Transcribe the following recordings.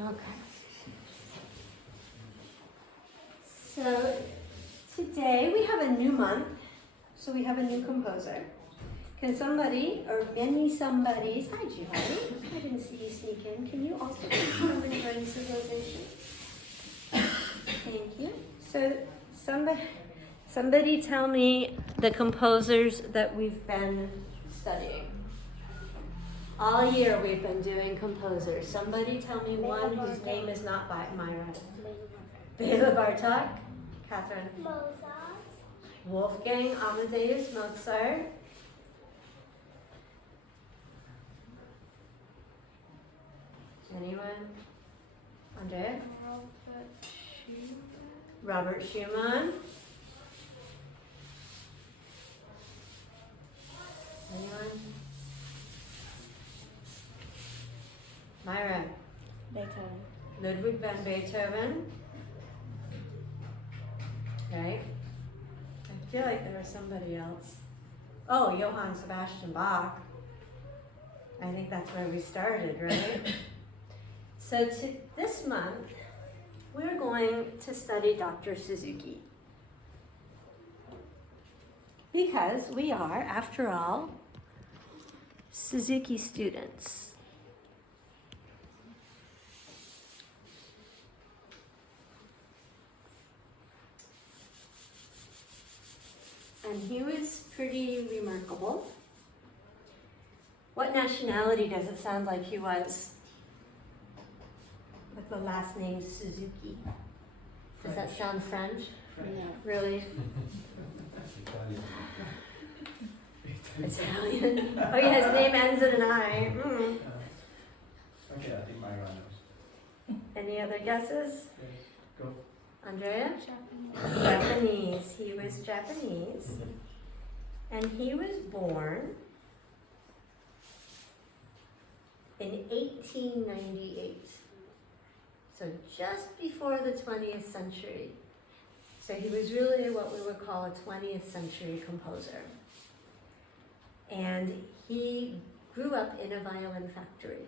Okay. So today we have a new month, so we have a new composer. Can somebody, or many somebodies, hi Julie, I didn't see you sneak in. Can you also please come and join Civilization? Thank you. So somebody tell me the composers that we've been studying. All year we've been doing composers. Somebody tell me one whose name is not by Myra. Bela Bartok. Catherine. Mozart. Wolfgang Amadeus Mozart. Anyone? Andrea? Robert Schumann. Anyone? Myra. Beethoven. Ludwig van Beethoven. Okay. I feel like there was somebody else. Oh, Johann Sebastian Bach. I think that's where we started, right? So this month, we're going to study Dr. Suzuki. Because we are, after all, Suzuki students. And he was pretty remarkable. What nationality does it sound like he was? With the last name Suzuki. Does that sound French? No. Really? Italian. Oh yeah, his name ends in an I. Mm. Okay, I think Myra knows. Any other guesses? Go. Andrea? Japanese. Japanese. He was Japanese. And he was born in 1898. So just before the 20th century. So he was really what we would call a 20th century composer. And he grew up in a violin factory.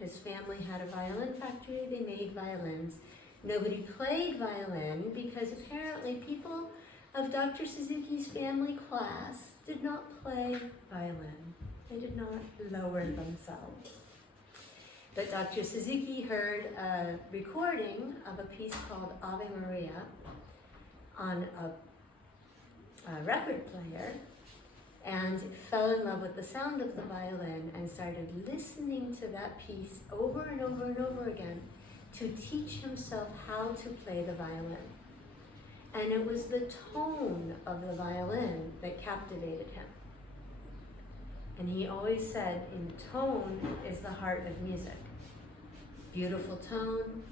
His family had a violin factory, they made violins. Nobody played violin because apparently people of Dr. Suzuki's family class did not play violin. They did not lower themselves. But Dr. Suzuki heard a recording of a piece called Ave Maria on a record player and fell in love with the sound of the violin and started listening to that piece over and over and over again to teach himself how to play the violin. And it was the tone of the violin that captivated him. And he always said, in tone is the heart of music. Beautiful tone,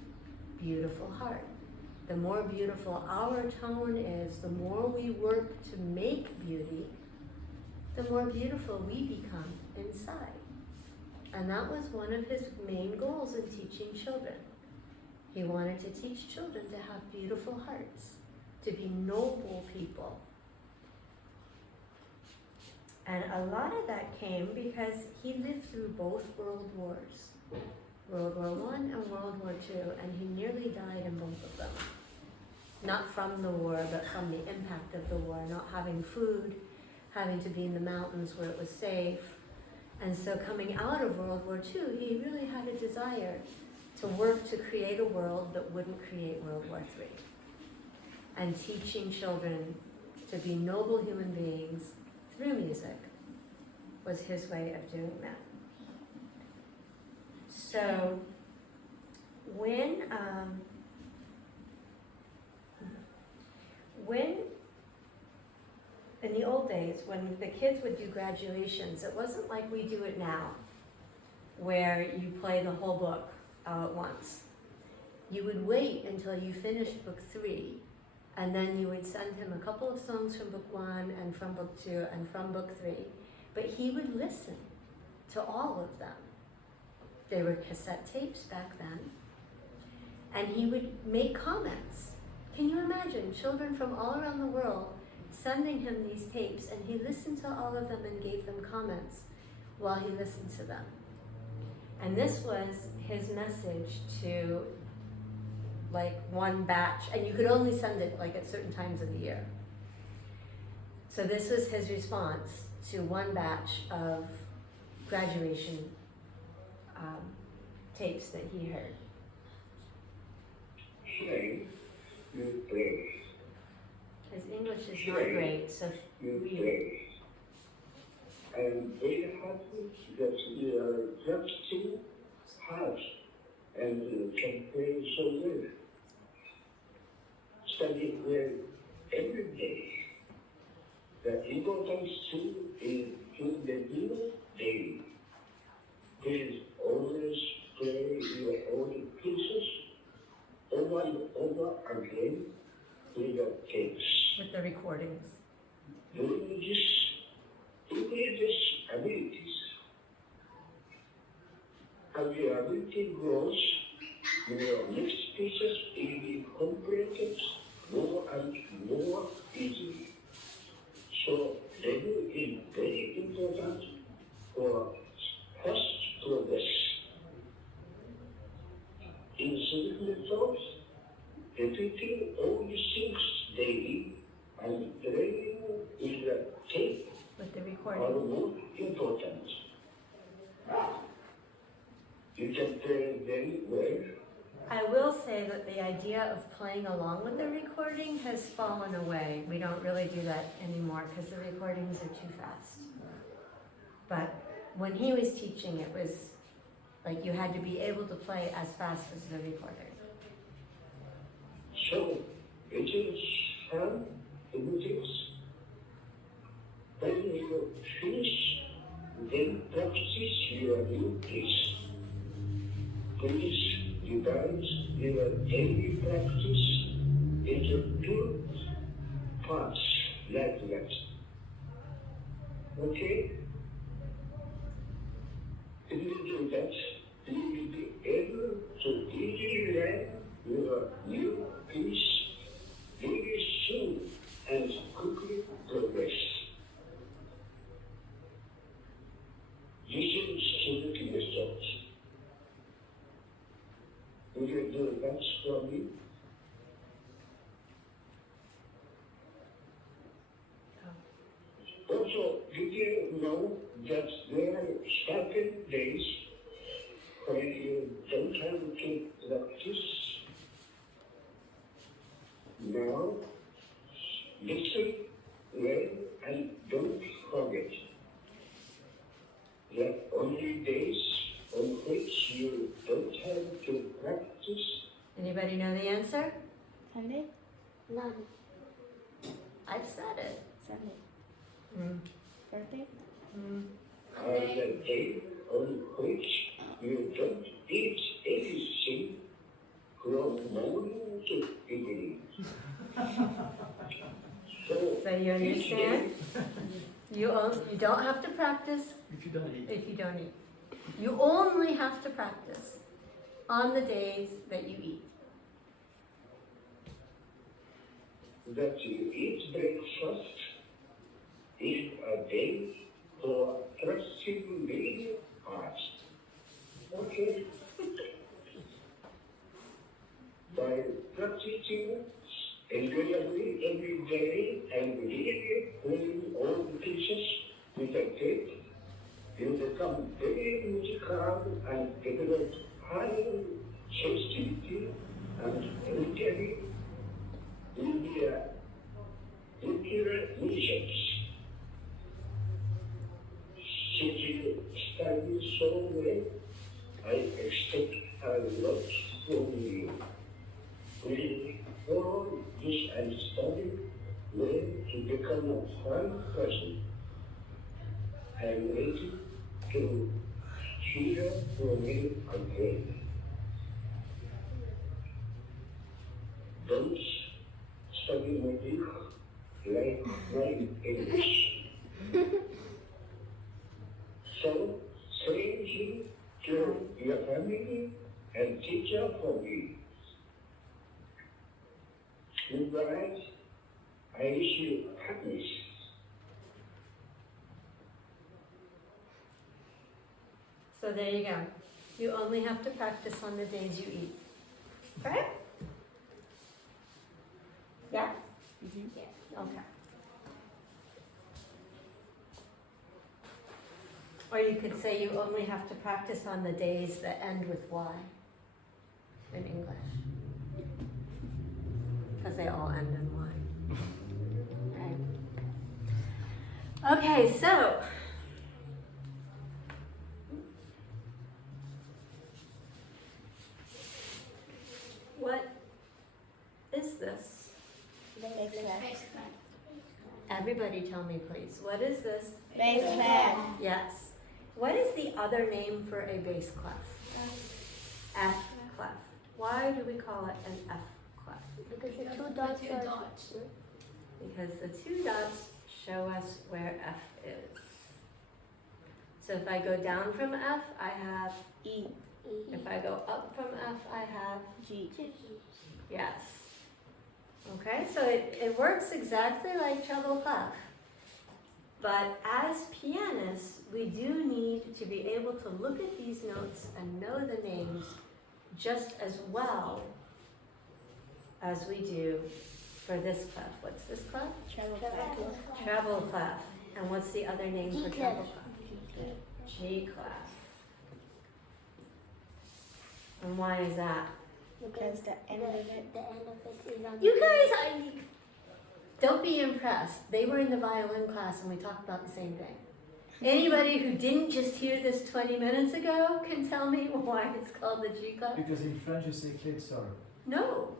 beautiful heart. The more beautiful our tone is, the more we work to make beauty, the more beautiful we become inside. And that was one of his main goals in teaching children. He wanted to teach children to have beautiful hearts, to be noble people. And a lot of that came because he lived through both world wars, World War I and World War II, and he nearly died in both of them. Not from the war, but from the impact of the war, not having food, having to be in the mountains where it was safe. And so coming out of World War II, he really had a desire to work to create a world that wouldn't create World War III. And teaching children to be noble human beings through music was his way of doing that. So when in the old days, when the kids would do graduations, it wasn't like we do it now, where you play the whole book all at once. You would wait until you finished book 3, and then you would send him a couple of songs from book 1 and from book 2 and from book 3, but he would listen to all of them. There were cassette tapes back then, and he would make comments. Can you imagine children from all around the world sending him these tapes, and he listened to all of them and gave them comments while he listened to them. And this was his message to like one batch, and you could only send it like at certain times of the year. So this was his response to one batch of graduation tapes that he heard. Shame, you praise, His English is not great, so you read it. praise. I am very happy that you are practicing hard and you can play so well. Study well every day. The important thing is in the new day. Please always play your own pieces over and over again with the tapes. With the recordings. Doing this increases abilities. As your ability grows, your next pieces will be completed more and more easily. So review is very important for fast progress. In simple thoughts, repeating all these things daily and training with the tape With the are recording. more important. You can play very well. I will say that the idea of playing along with the recording has fallen away. We don't really do that anymore because the recordings are too fast. But when he was teaching, it was like you had to be able to play as fast as the recording. So it is fun to do this. When you finish, then practice your new piece. Please divide your daily practice into 2 parts like that. Okay? If you do that, you will be able to easily learn your new piece very soon and quickly progress. This is student method. Will you do that for me? Also, did you know that there are certain days when you don't have to practice? Now, listen well and don't forget. There are only days on which you don't have to practice. Anybody know the answer? Sunday? None. I've said it. Sunday. Mm. Birthday? Mm. Are the day on which you don't eat anything from morning to evening. So you understand? You don't have to practice If you don't eat. if you don't eat. You only have to practice on the days that you eat. That you eat breakfast is a day for practicing reading art. Okay? By practicing enjoyably every day and really playing all the pieces with a tape, you become very musical and develop high sensitivity and mentally will be a nuclear musicians. Since you study so well, I expect a lot from you. Please follow this and study well to become a fine person. I am ready to hear from you again. Don't study music like my English. So, thank you to your family and teacher for me. Goodbye. I wish you happiness. So there you go. You only have to practice on the days you eat. Okay? Yeah? Okay. Or you could say you only have to practice on the days that end with Y in English. Because they all end in Y. Right. Okay, so. What is this? Bass clef. Everybody tell me please. What is this? Bass clef. Yes. What is the other name for a bass clef? F clef. Why do we call it an F clef? Because the two dots are. Because the two dots show us where F is. So if I go down from F, I have E. If I go up from F, I have G. yes. Okay, so it works exactly like treble clef. But as pianists, we do need to be able to look at these notes and know the names just as well as we do for this clef. What's this clef? Treble clef. Treble clef. And what's the other name for G treble clef. clef? G clef. And why is that? Because the end of it. The end of it is on. You guys, don't be impressed. They were in the violin class and we talked about the same thing. Anybody who didn't just hear this 20 minutes ago can tell me why it's called the G clef? Because in French you say clé de sol. No.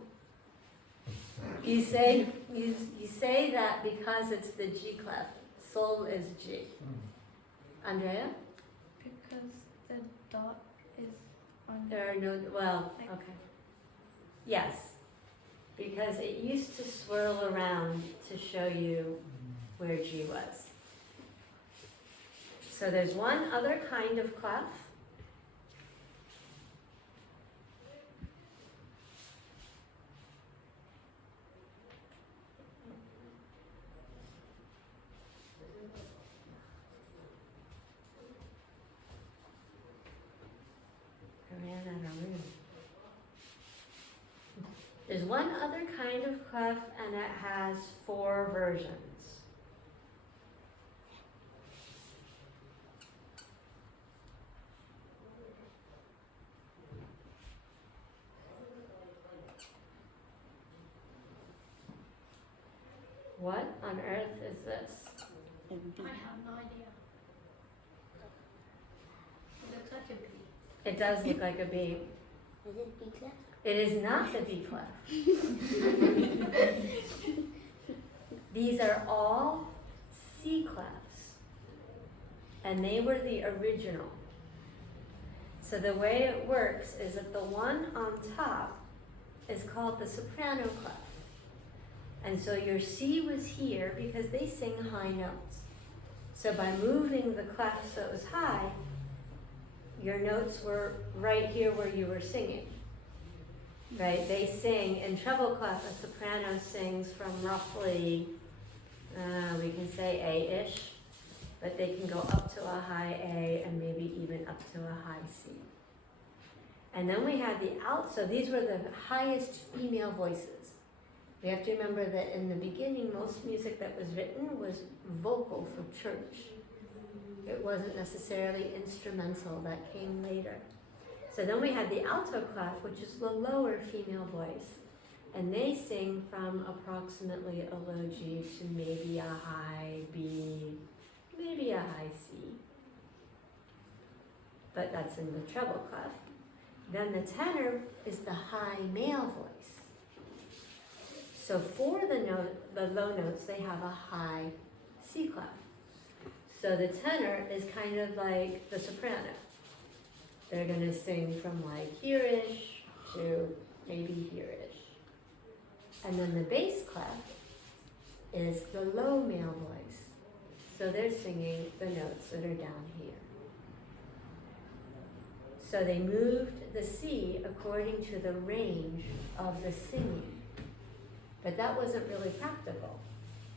You say that because it's the G clef. Sol is G. Andrea? Because the dot is on There are no, well, okay. Yes, because it used to swirl around to show you where G was. So there's one other kind of clef. I ran out of room. There's one other kind of clef and it has 4 versions. What on earth is this? I have no idea. It looks like a B. It does look like a B. Is it B clef? It is not the B clef. These are all C clefs. And they were the original. So the way it works is that the one on top is called the soprano clef. And so your C was here because they sing high notes. So by moving the clef so it was high, your notes were right here where you were singing. Right? They sing in treble clef, a soprano sings from roughly, we can say A-ish, but they can go up to a high A and maybe even up to a high C. And then we had the alt, so these were the highest female voices. We have to remember that in the beginning, most music that was written was vocal for church. It wasn't necessarily instrumental, that came later. So then we had the alto clef, which is the lower female voice. And they sing from approximately a low G to maybe a high B, maybe a high C. But that's in the treble clef. Then the tenor is the high male voice. So for the low notes, they have a high C clef. So the tenor is kind of like the soprano. They're going to sing from like here-ish to maybe here-ish. And then the bass clef is the low male voice. So they're singing the notes that are down here. So they moved the C according to the range of the singing. But that wasn't really practical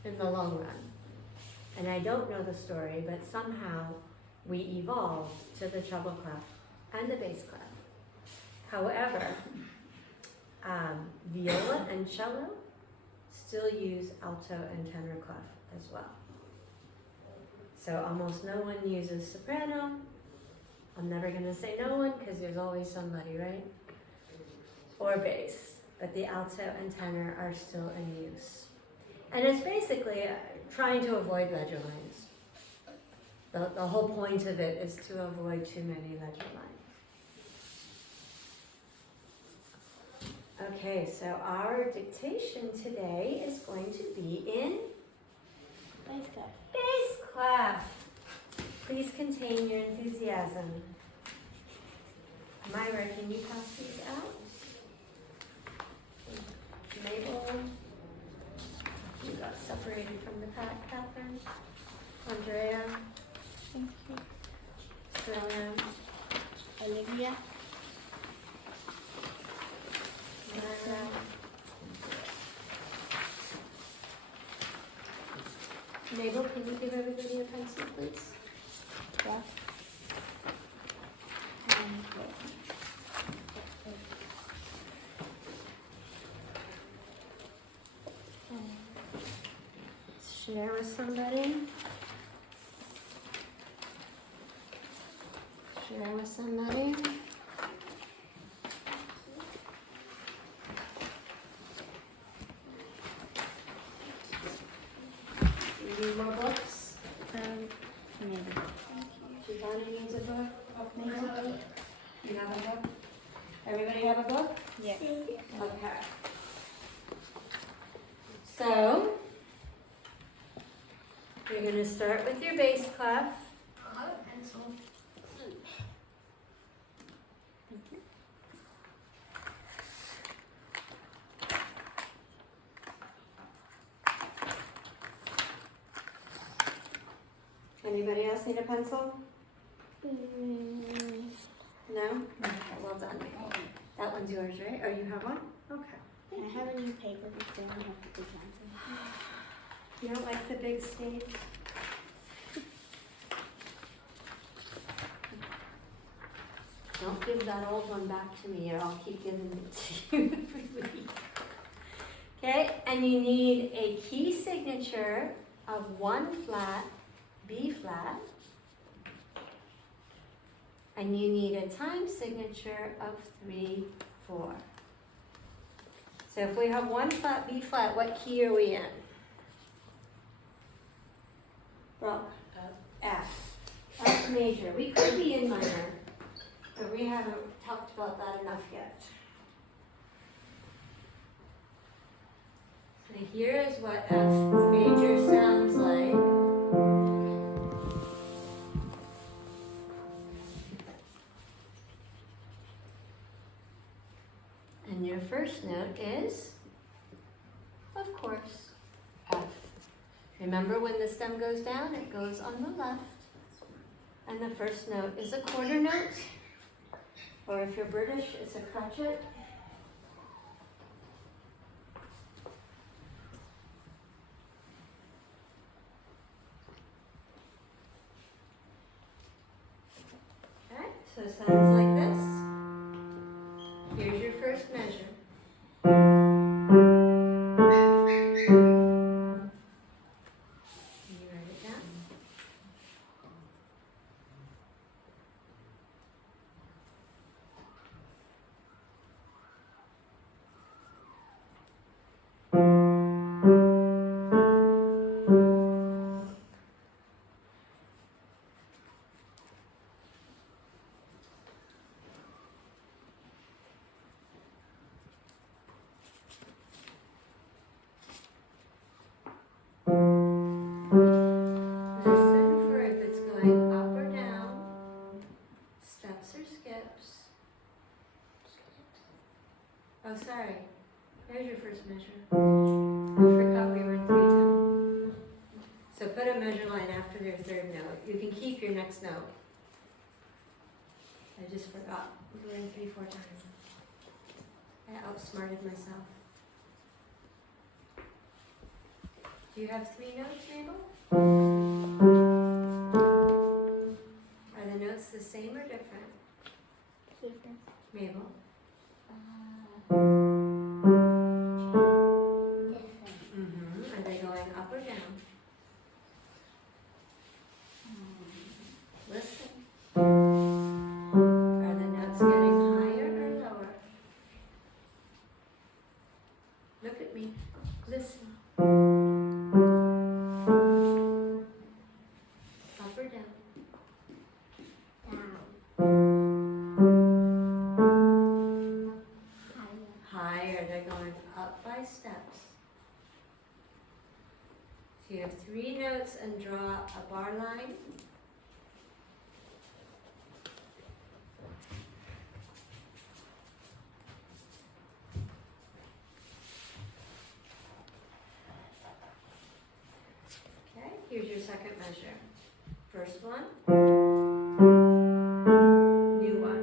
in the long run. And I don't know the story, but somehow we evolved to the treble clef and the bass clef. However, viola and cello still use alto and tenor clef as well. So almost no one uses soprano. I'm never gonna say no one because there's always somebody, right? Or bass, but the alto and tenor are still in use. And it's basically trying to avoid ledger lines. The whole point of it is to avoid too many ledger lines. Okay, so our dictation today is going to be in Bass clef. bass clef. Please contain your enthusiasm. Myra, can you pass these out? Mabel, you got separated from the pack, Catherine. Andrea, Thank you. Sterling, Olivia. Myra. Mabel, can you give everybody a pencil, please? Yeah. Share with somebody. Share with somebody. You need more books? Maybe. Giovanni needs a book. Maybe. You have a book? Everybody have a book? Yes. Okay. So, you're going to start with your bass clef. I have a pencil. Anybody else need a pencil? Mm, No? Okay, well done. That one's yours, right? Oh, you have one? Okay. I have a new paper because I don't have the big ones. You don't like the big stage? Don't give that old one back to me or I'll keep giving it to you every week. Okay, and you need a key signature of 1 flat, B flat. And you need a time signature of 3, 4. So if we have 1 flat, B flat, what key are we in? Brooke? F. F major. We could be in minor, but we haven't talked about that enough yet. So here is what F major sounds like. And your first note is, of course, F. Remember when the stem goes down, it goes on the left. And the first note is a quarter note. Or if you're British, it's a crotchet. Okay, so it sounds like this. Here's your first measure. Can you write it down? Listen for if it's going up or down, steps or skips. Oh, sorry. There's your first measure. I forgot we were in 3 time. So put a measure line after your third note. You can keep your next note. I just forgot. We were in 3, 4 times. I outsmarted myself. Do you have 3 notes, Mabel? Are the notes the same or different? Different. Mabel? Different. Mm-hmm. Are they going up or down? Listen. Are the notes getting higher or lower? Look at me. Listen. Up or down? Down. Higher. Higher. They're going up by steps. So you have 3 notes and draw a bar line. Okay, here's your second measure. First one, new one.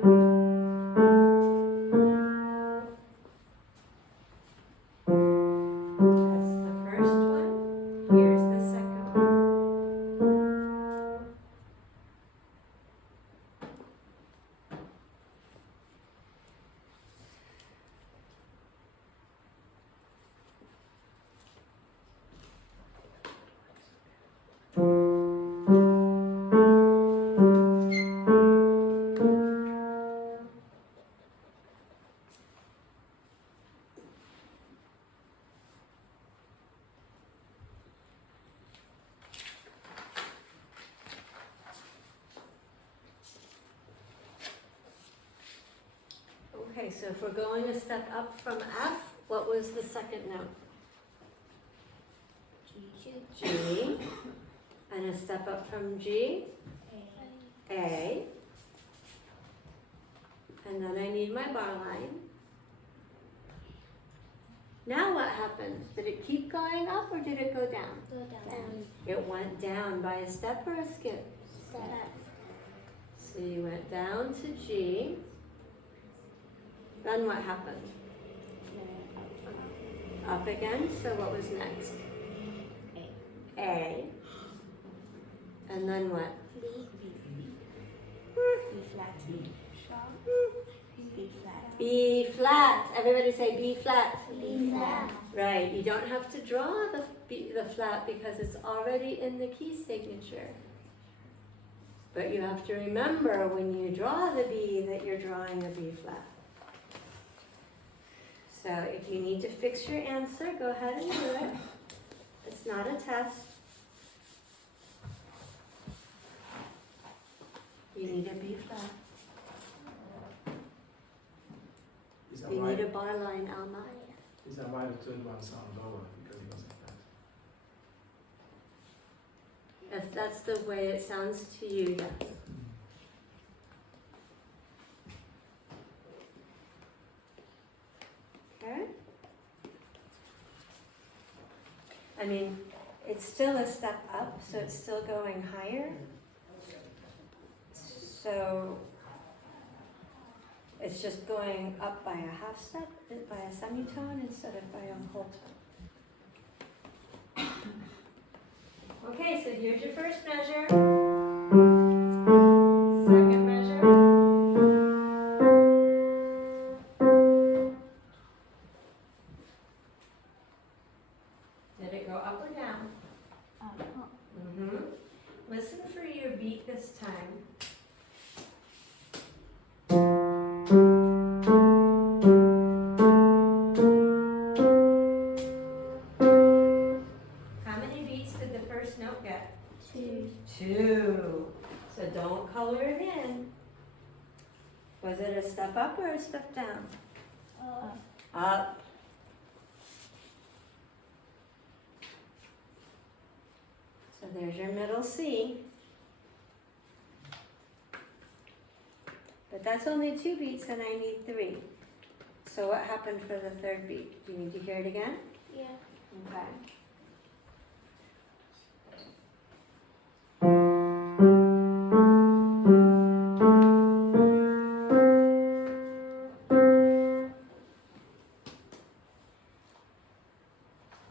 That's the first one. Here's the second one. Okay, so if we're going a step up from F, what was the second note? G. And a step up from G? A. And then I need my bar line. Now what happened? Did it keep going up or did it go down? Go down. It went down by a step or a skip? Step. So you went down to G. Then what happened? Up again, so what was next? A. And then what? B. B flat. B flat. B flat. Everybody say B flat. B flat. Right, you don't have to draw the flat because it's already in the key signature. But you have to remember when you draw the B that you're drawing a B flat. So if you need to fix your answer, go ahead and do it. It's not a test. You need a B flat. Is that You why, need a bar line, Alma. is that why the third one sounds lower? Because it wasn't flat. If that's the way it sounds to you, yes. Okay? I mean, it's still a step up, so it's still going higher. So it's just going up by a half step, by a semitone instead of by a whole tone. Okay, so here's your first measure. Second measure. Did it go up or down? Mm-hmm. Listen for your beat this time. How many beats did the first note get? 2. 2. So don't color it in. Was it a step up or a step down? Up. So there's your middle C. But that's only 2 beats and I need 3. So what happened for the third beat? Do you need to hear it again? Yeah. Okay.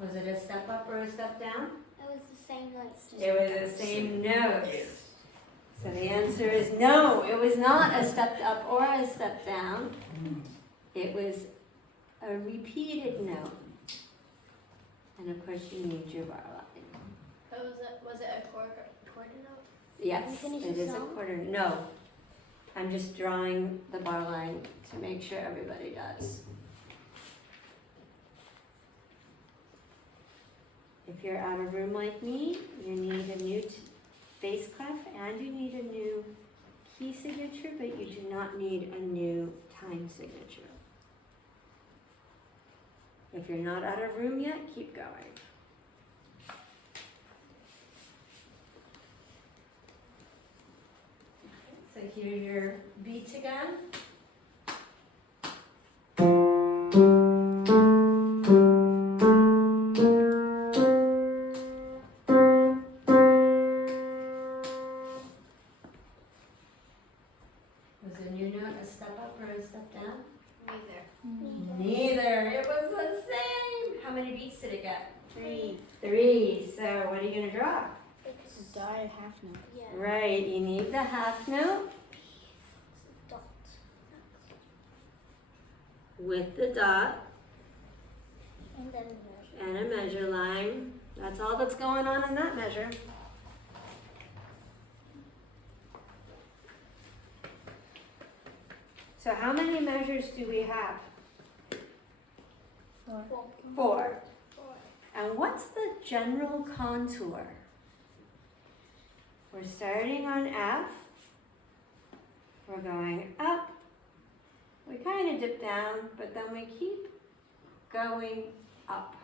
Was it a step up or a step down? It was the same notes. It was the same notes. So So the answer is no, it was not a step up or a step down. It was a repeated note. And of course you need your bar line. Oh, was it a quarter note? Yes, finish it the is a song? quarter, no. I'm just drawing the bar line to make sure everybody does. If you're out of room like me, you need a new bass clef and you need a new key signature, but you do not need a new time signature. If you're not out of room yet, keep going. So here are your beats again. Was the new note a step up or a step down? Neither. Neither. It was the same. How many beats did it get? 3. 3. So what are you going to draw? It's a dot and half note. Yeah. Right, you need the half note Dot. with the dot And then and a measure line. That's all that's going on in that measure. So how many measures do we have? 4. 4. And what's the general contour? We're starting on F. We're going up. We kind of dip down, but then we keep going up.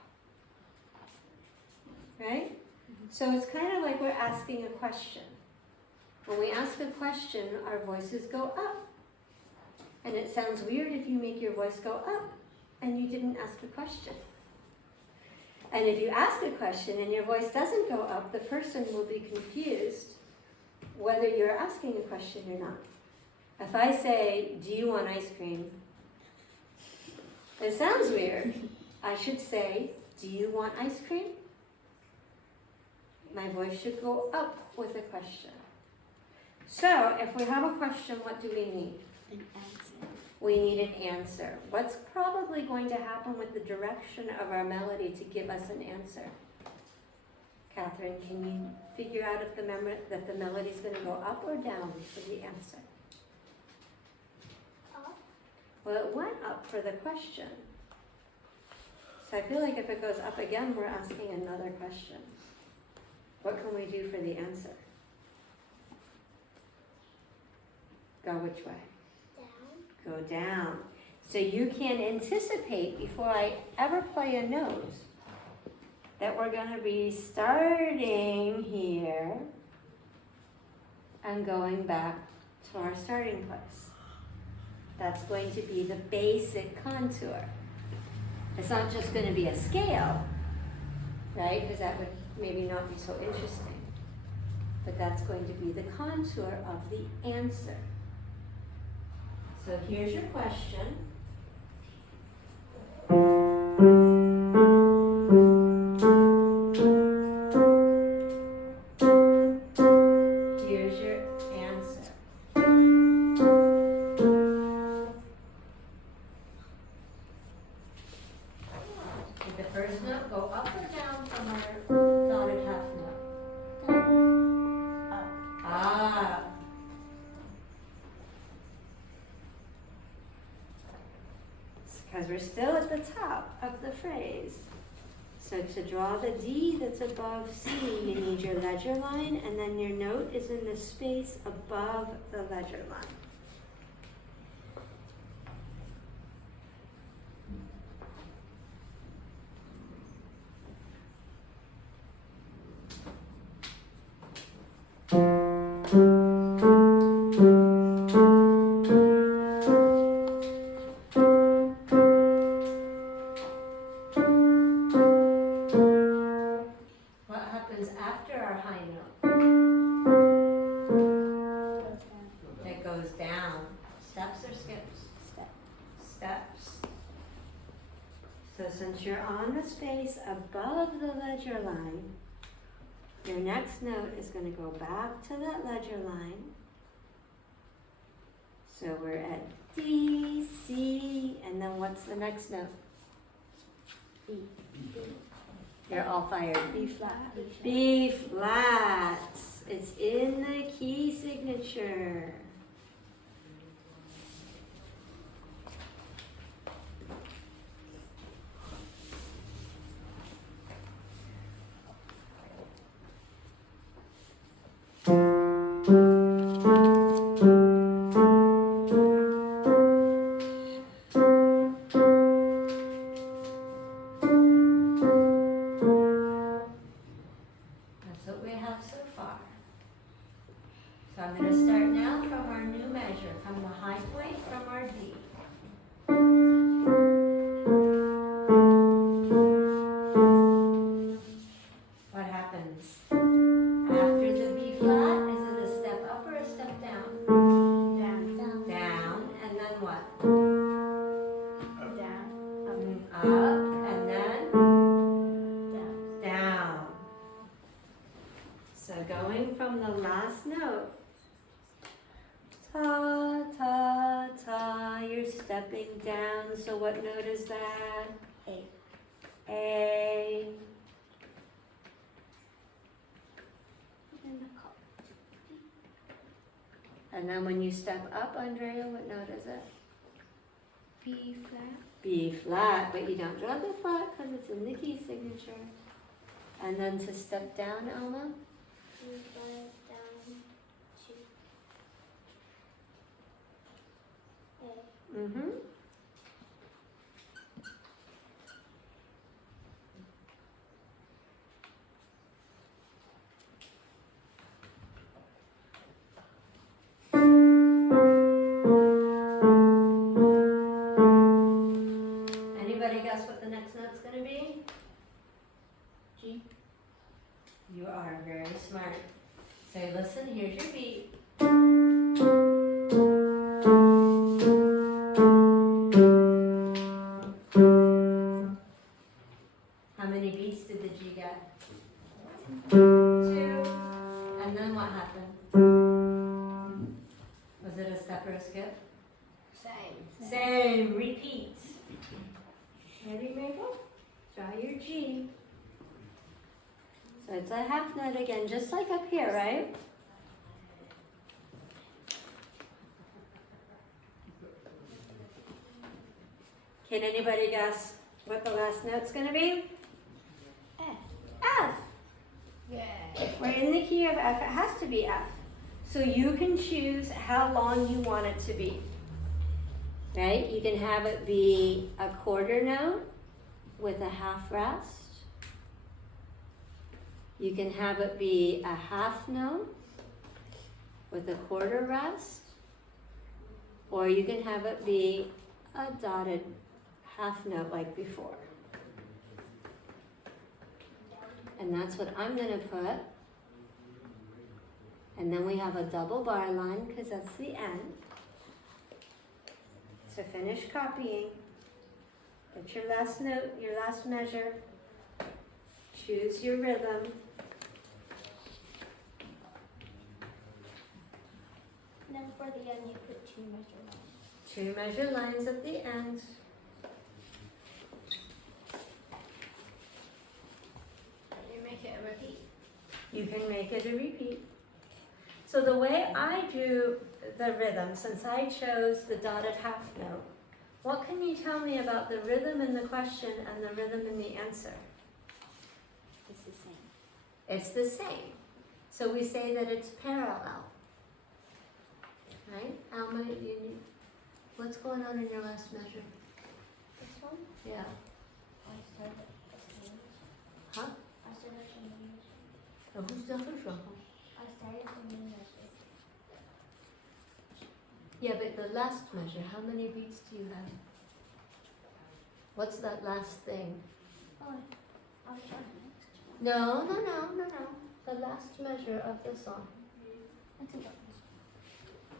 Right? So it's kind of like we're asking a question. When we ask a question, our voices go up. And it sounds weird if you make your voice go up and you didn't ask a question. And if you ask a question and your voice doesn't go up, the person will be confused whether you're asking a question or not. If I say, "Do you want ice cream?" It sounds weird. I should say, "Do you want ice cream?" My voice should go up with a question. So, if we have a question, what do we need? An answer. We need an answer. What's probably going to happen with the direction of our melody to give us an answer? Catherine, can you figure out if the melody is going to go up or down for the answer? up. Well, it went up for the question. So I feel like if it goes up again, we're asking another question. What can we do for the answer? Go which way? Down. Go down. So you can anticipate before I ever play a note that we're going to be starting here and going back to our starting place. That's going to be the basic contour. It's not just going to be a scale, right? Because that would maybe not be so interesting. But that's going to be the contour of the answer. So here's your question. Here's your answer. Did the first note go up or down from our dotted half note? Up. Ah. Because we're still at the top of the phrase. So to draw the D that's above C, you need your ledger line, and then your note is in the space above the ledger line. What happens after our high note? Goes down. It goes down. Steps or skips? Step. Steps. So since you're on the space above the ledger line, Your next note is going to go back to that ledger line. So we're at D, C, and then what's the next note? B. You're all fired. B flat. B flat. It's in the key signature. That's what we have so far. So I'm going to start now from our new measure, from the high point from our D. What happens? After the B flat, is it a step up or a step down? Down. Down, and then what? Down. Up, and then Down. down. So going from the last note, ta, ta, ta, you're stepping down. So what note is that? A. A. And the call. And then when you step up, Andrea, what note is it? B flat. B flat, but you don't draw the flat because it's in the key signature. And then to step down, Alma? You go down to A. Mm-hmm. Anybody guess what the next note's gonna be? G. You are very smart. So listen, here's your beat. How many beats did the G get? 2. And then what happened? Was it a step or a skip? Same. Same, repeat. Ready, Mabel? Draw your G. So it's a half note again, just like up here, right? Can anybody guess what the last note's gonna be? F. F. Yeah. We're in the key of F, it has to be F. So you can choose how long you want it to be. Right? You can have it be a quarter note with a half rest. You can have it be a half note with a quarter rest. Or you can have it be a dotted half note like before. And that's what I'm going to put. And then we have a double bar line because that's the end. So finish copying. Get your last note, your last measure. Choose your rhythm. And then for the end, you put 2 measure lines. 2 measure lines at the end. You make it a repeat. You can make it a repeat. So the way I do the rhythm, since I chose the dotted half note, what can you tell me about the rhythm in the question and the rhythm in the answer? It's the same. It's the same. So we say that it's parallel. Right? Alma, what's going on in your last measure? This one? Yeah. I started at the Huh? I started from the measure. 不是这样说。 I started from the measure. Yeah, but the last measure, how many beats do you have? What's that last thing? Oh, I'll try next. No. The last measure of the song. I think that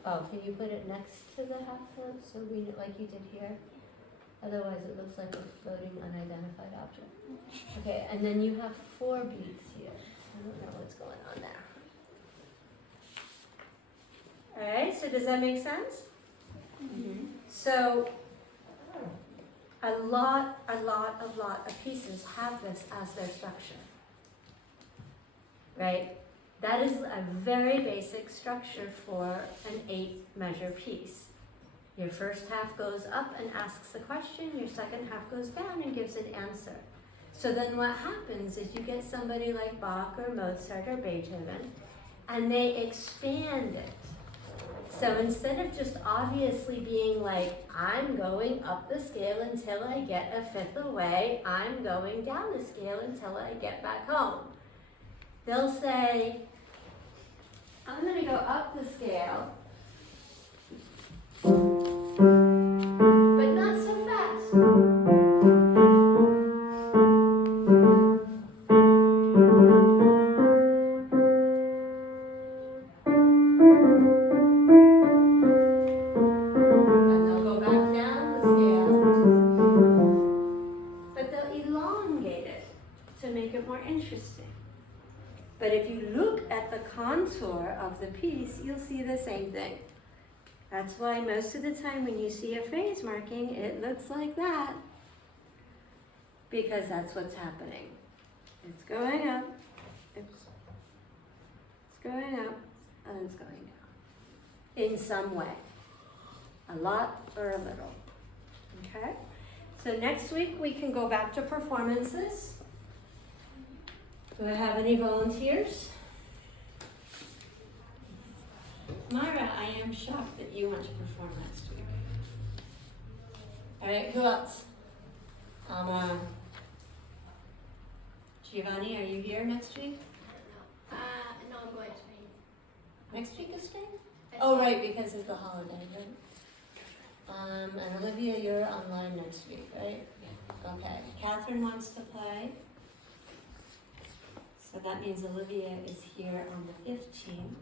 Oh, can you put it next to the half note so we know, like you did here? Otherwise it looks like a floating unidentified object. Okay, and then you have 4 beats here. 1, don't know what's going on there. Alright, so does that make sense? So, a lot of pieces have this as their structure. Right? That is a very basic structure for an 8-measure piece. Your first half goes up and asks a question, your second half goes down and gives an answer. So then what happens is you get somebody like Bach or Mozart or Beethoven, and they expand it. So instead of just obviously being like, I'm going up the scale until I get a fifth away, I'm going down the scale until I get back home. They'll say, I'm going to go up the scale, but not so fast. And they'll go back down the scale, but they'll elongate it to make it more interesting. But if you look at the contour of the piece, you'll see the same thing. That's why most of the time when you see a phrase marking, it looks like that. Because that's what's happening. It's going up, it's going up, and it's going down. In some way. A lot or a little. Okay? So next week we can go back to performances. Do I have any volunteers? Myra, I am shocked that you want to perform next week. All right, who else? Giovanni, are you here next week? No, I'm going to Spain. Next week is Spain? Oh, right, because of the holiday, right? And Olivia, you're online next week, right? Okay. Catherine wants to play. So that means Olivia is here on the 15th.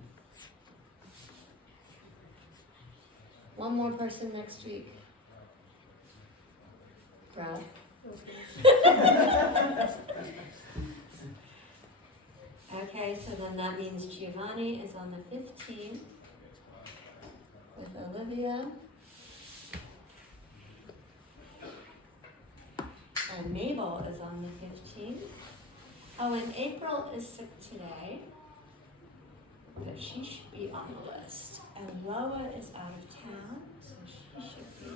One more person next week. Brad. Okay, so then that means Giovanni is on the 15th with Olivia. And Mabel is on the 15th. Oh, and April is sick today, but she should be on the list. And Loa is out of town, so she should be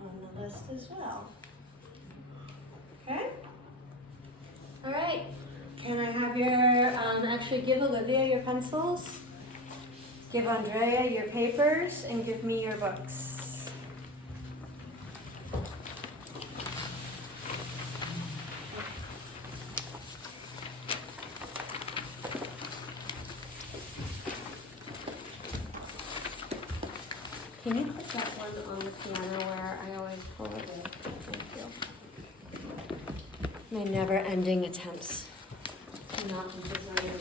on the list as well. Okay? All right. Can I have your, actually give Olivia your pencils, give Andrea your papers, and give me your books. Can you put that one on the piano where I always pull it in? Thank you. My never-ending attempts to not design